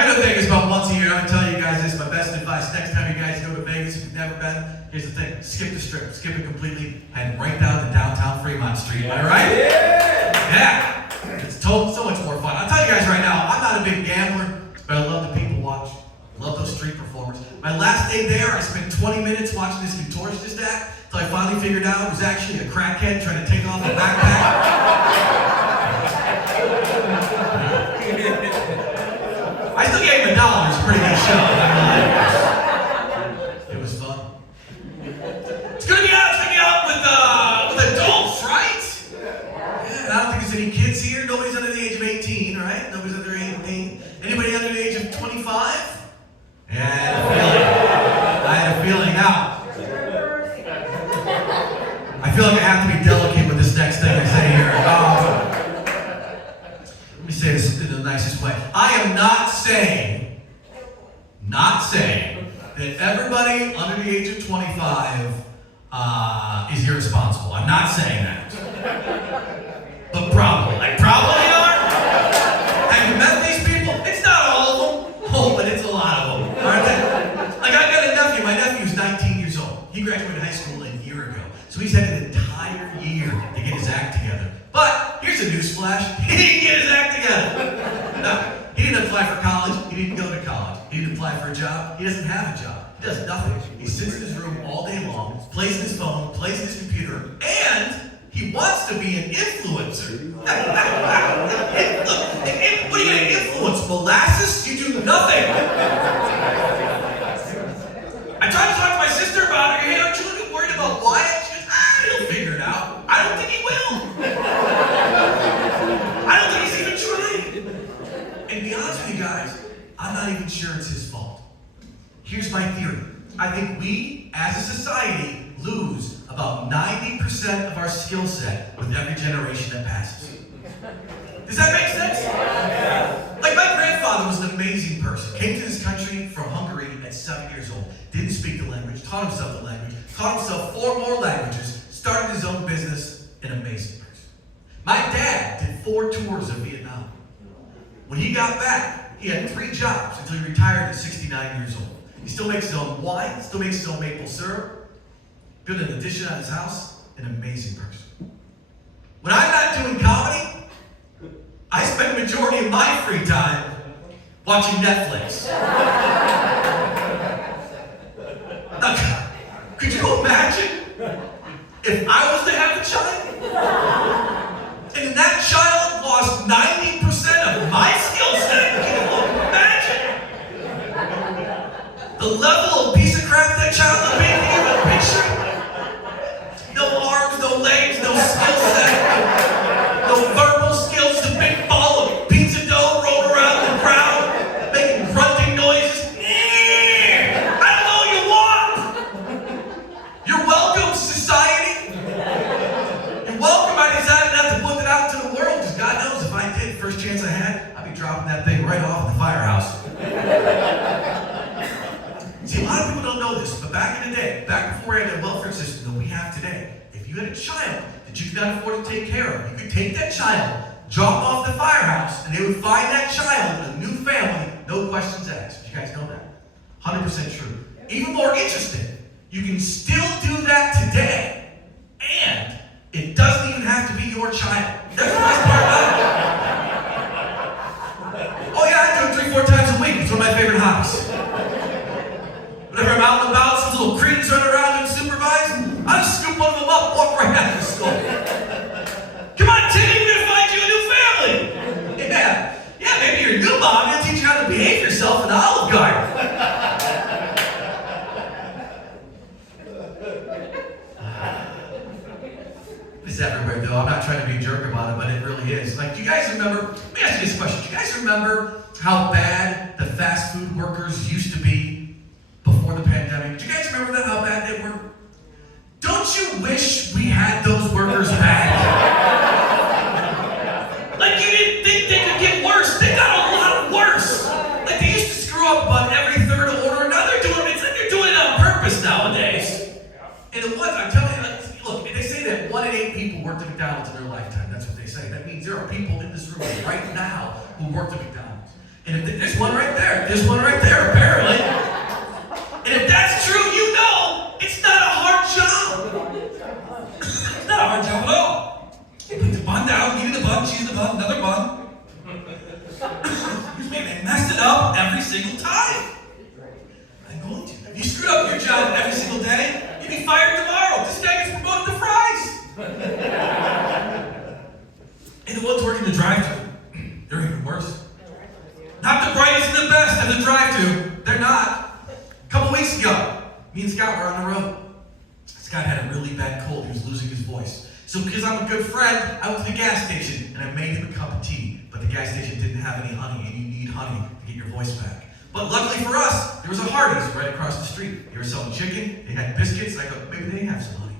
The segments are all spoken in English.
I go to Vegas about once a year. I'm going to tell you guys this. My best advice next time you guys go to Vegas, if you've never been, here's the thing. Skip the strip. Skip it completely. Head right down to downtown Fremont Street. Am I right? Yeah. It's so much more fun. I'll tell you guys right now, I'm not a big gambler, but I love the people watch. I love those street performers. My last day there, I spent 20 minutes watching this contortionist act until I finally figured out it was actually a crackhead trying to take off a backpack. I still gave him $1. It was a pretty good show. It was fun. It's gonna be out with adults, right? Yeah, I don't think there's any kids here. Nobody's under the age of 18, right? Nobody's under 18. Anybody under the age of 25? Yeah, I had a feeling. Now, I feel like I have to be delicate with this next thing I say here. Let me say this in the nicest way. I am not saying that everybody under the age of 25 is irresponsible. I'm not saying that. But probably. Like, probably are. Have you met these people? It's not all of them. Oh, but it's a lot of them. Aren't they? Like, I've got a nephew. My nephew's 19 years old. He graduated high school a year ago. So he's had an entire year to get his act together. But here's a newsflash. He didn't get his act together. No. He didn't apply for college. He didn't go to college. He didn't apply for a job. He doesn't have a job. He does nothing. He sits in his room all day long, plays in his phone, plays in his computer, and he wants to be an influencer. What are you going to influence? Molasses? You do nothing. I tried to talk to my sister about it. Hey, aren't you looking worried about Wyatt? She goes, he'll figure it out. I don't think he will. I don't think he's even trying. And to be honest with you guys, I'm not even sure it's his fault. Here's my theory. I think we, as a society, lose about 90% of our skill set with every generation that passes. Does that make sense? Like, my grandfather was an amazing person. Came to this country from Hungary at 7 years old. Didn't speak the language, taught himself the language, taught himself 4 more languages, started his own business, an amazing person. My dad did 4 tours of Vietnam. When he got back, he had 3 jobs until he retired at 69 years old. He still makes his own wine, still makes his own maple syrup, built an addition on his house, an amazing person. When I'm not doing comedy, I spend the majority of my free time watching Netflix. Now, could you imagine if I was to have a child and that child lost 90% of my skill set? Can you imagine the level of piece of crap that child would be in the picture? No arms, no legs, no skill set, no verbal skills, the big ball of pizza dough rolled around the crowd, making grunting noises. I don't know what you want. You're welcome, society. You're welcome. I decided not to put it out to the world, because God knows if I did, first chance I had, I'd be dropping that thing right off in the firehouse. See, a lot of people don't know this, but back in the day, back before we had the welfare system that we have today, if you had a child that you could not afford to take care of, you could take that child, drop off the firehouse, and they would find that child a new family, no questions asked. Did you guys know that? 100% true. Even more interesting, you can still do that today, and it doesn't even have to be your child. That's the nice part about it. Oh yeah, I do it 3-4 times a week. It's one of my favorite hobbies. Whenever I'm out and about, some little cretins running around unsupervised, I just scoop one of them up, walk right out of the school. Come on, Timmy, we're gonna find you a new family. Yeah, maybe your new mom will teach you how to behave yourself in the Olive Garden. It's everywhere, though. I'm not trying to be a jerk about it, but it really is. Like, do you guys remember? Let me ask you this question. Do you guys remember how bad the fast food workers used to be before the pandemic? Do you guys remember that, how bad they were? Don't you wish we had those workers back? Like, you didn't think they could get worse. They got a lot worse. Like, they used to screw up about every 3rd order. Now they're doing it. It's like they're doing it on purpose nowadays. And it was, I'm telling you, look, they say that 1 in 8 people worked at McDonald's in their lifetime. That's what they say. That means there are people in this room right now who worked at McDonald's. And if there's one right there. There's one right there, apparently. And if that's true, you know it's not a hard job. It's not a hard job at all. You put the bun down, give me the bun, cheese the bun, another bun. Excuse me, they messed it up every single time. I'm going to. If you screwed up your job every single day, you'd be fired tomorrow. This guy gets promoted to fries. And the ones working the drive-thru, they're even worse. Not the brightest and the best at the drive-thru. They're not. A couple weeks ago, me and Scott were on the road. Scott had a really bad cold. He was losing his voice. So because I'm a good friend, I went to the gas station and I made him a cup of tea. But the gas station didn't have any honey, and you need honey to get your voice back. But luckily for us, there was a Hardee's right across the street. They were selling chicken, they had biscuits, and I thought maybe they have some honey.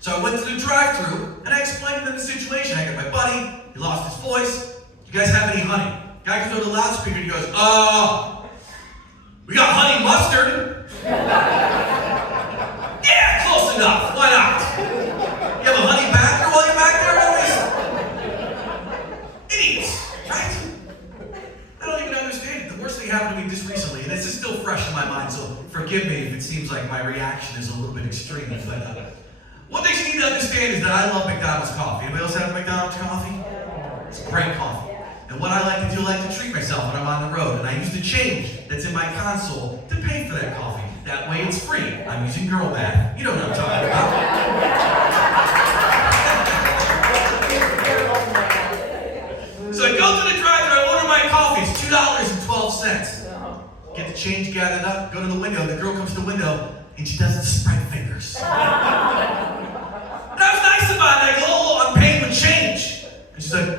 So I went to the drive-thru and I explained to them the situation. I got my buddy, he lost his voice. You guys have any honey? Guy comes over the loudspeaker and he goes, we got honey mustard. Yeah, close enough. Why not? You have a honey backer while you're back there, always? Idiots, right? I don't even understand it. The worst thing happened to me just recently, and this is still fresh in my mind, so forgive me if it seems like my reaction is a little bit extreme. But one thing you need to understand is that I love McDonald's coffee. Anybody else have McDonald's coffee? It's great coffee. And what I like to do, I like to treat myself when I'm on the road. And I use the change that's in my console to pay for that coffee. That way it's free. I'm using girl math. You know what I'm talking about. So I go to the drive-thru, I order my coffee. It's $2.12. Get the change gathered up, go to the window. The girl comes to the window, and she does the spread fingers. And I was nice about it. I go, oh, I'm paying with change. And she's like,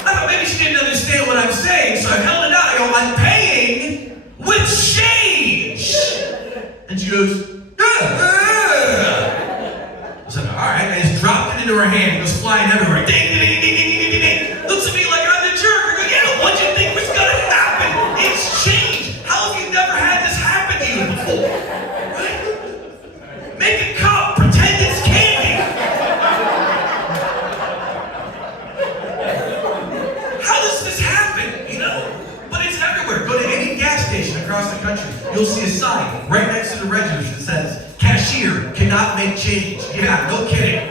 I thought maybe she didn't understand what I'm saying, so I held it out. I go, I'm paying with change. And she goes, I said, all right. I just dropped it into her hand. It goes flying everywhere. Ding, ding, ding, ding, ding, ding, ding. Looks at me like I'm the jerk. I go, yeah, what do you think was going to happen? It's change. How have you never had this happen to you before? Right? Make a cup. Pretend it's candy. How does this happen? You know? But it's everywhere. Go to any gas station across the country. You'll see a sign right next to the register that says, cashier cannot make change. Yeah, no kidding.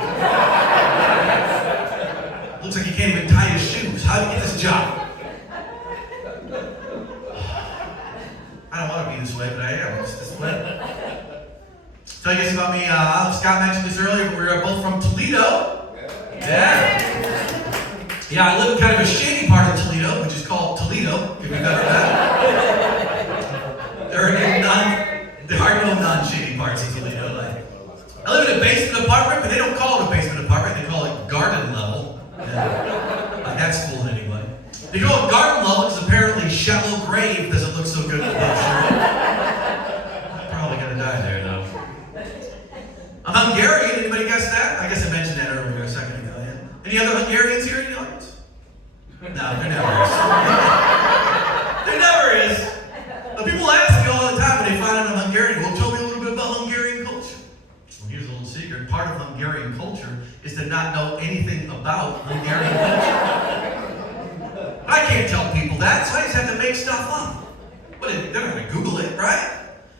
Looks like he can't even tie his shoes. How did he get this job? I don't want to be this way, but I am. It's this way. Tell you guys about me. Scott mentioned this earlier, but we're both from Toledo. Yeah. Yeah, I live in kind of a shady part of Toledo, which is called Toledo, if you've ever that. There are no non-shady parts of Toledo. I live in a basement apartment, but they don't call it a basement apartment. They call it garden level. Yeah. That's cool anyway. They call it garden level because apparently shallow grave doesn't look so good in the picture. Probably gonna die there though. I'm Hungarian. Anybody guess that? I guess I mentioned that earlier a second ago. Yeah. Any other Hungarians here in the audience? No, there never is. There never is. But people ask me all the time when they find out I'm Hungarian, well, tell me a little bit about Hungarian culture. Well, here's a little secret. Part of Hungarian culture is to not know anything about Hungarian culture. I can't tell people that, so I just have to make stuff up. But they're not going to Google it, right?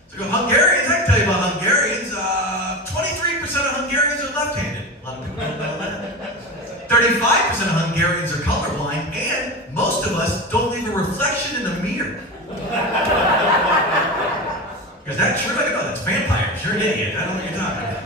So I go, Hungarians, I can tell you about Hungarians. 23% of Hungarians are left-handed. A lot of people don't know that. 35% of Hungarians are colorblind, and most of us don't leave a reflection in the mirror. Is that true? I don't know. That's vampires. You're an idiot. I don't know what you're talking about.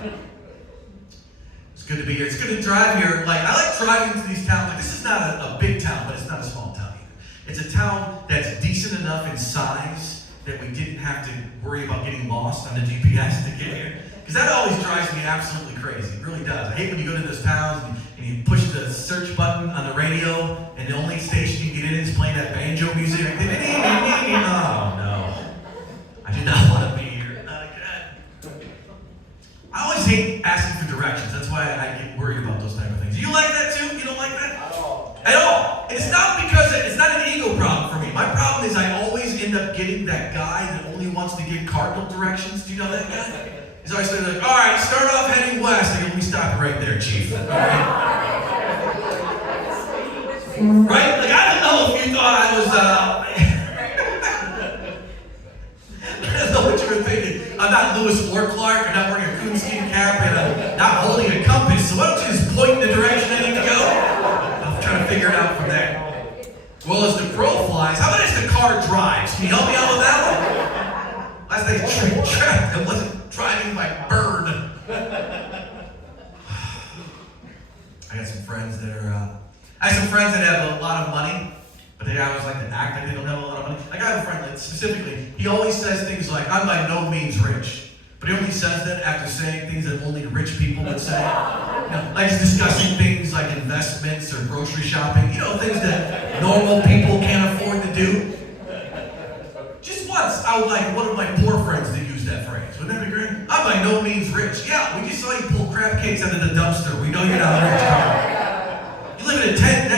It's good to be here. It's good to drive here. I like driving to these towns. This is not a big town, but it's not a small town either. It's a town that's decent enough in size that we didn't have to worry about getting lost on the GPS to get here. Because that always drives me absolutely crazy. It really does. I hate when you go to those towns and you push the search button on the radio and the only station you can get in is playing that banjo music. Oh no. I do not want to be here. Not again. I always hate asking for directions. That's why I get worried about those type of things. You like that too? You don't like that? At all. At all. And it's not because it's not an ego problem for me. My problem is I always end up getting that guy that only wants to give cardinal directions. Do you know that guy? He's always like, all right, start off heading west. I go, let me stop right there, Chief. All right. Right? Like, I don't know if you thought I was, I don't know what you were thinking. I'm not Lewis or Clark. I'm not wearing a coonskin cap, and I'm not holding a compass. So why don't you just point in the direction I need to go? I'm trying to figure it out from there. Well, as the crow flies, how about as the car drives? Can you help me out with that one? Last day trapped. I wasn't driving my bird. I got some friends that are, I have some friends that have a lot of money, but they always like to act like they don't have a lot of money. Like I have a friend that specifically, he always says things like, I'm by no means rich. But he only says that after saying things that only rich people would say. You know, like he's discussing things like investments or grocery shopping, you know, things that normal people can't afford to do. Just once, I would like one of my poor friends to use that phrase. Wouldn't that be great? I'm by no means rich. Yeah, we just saw you pull crab cakes out of the dumpster. We know you're not rich, Carl. You live in a tent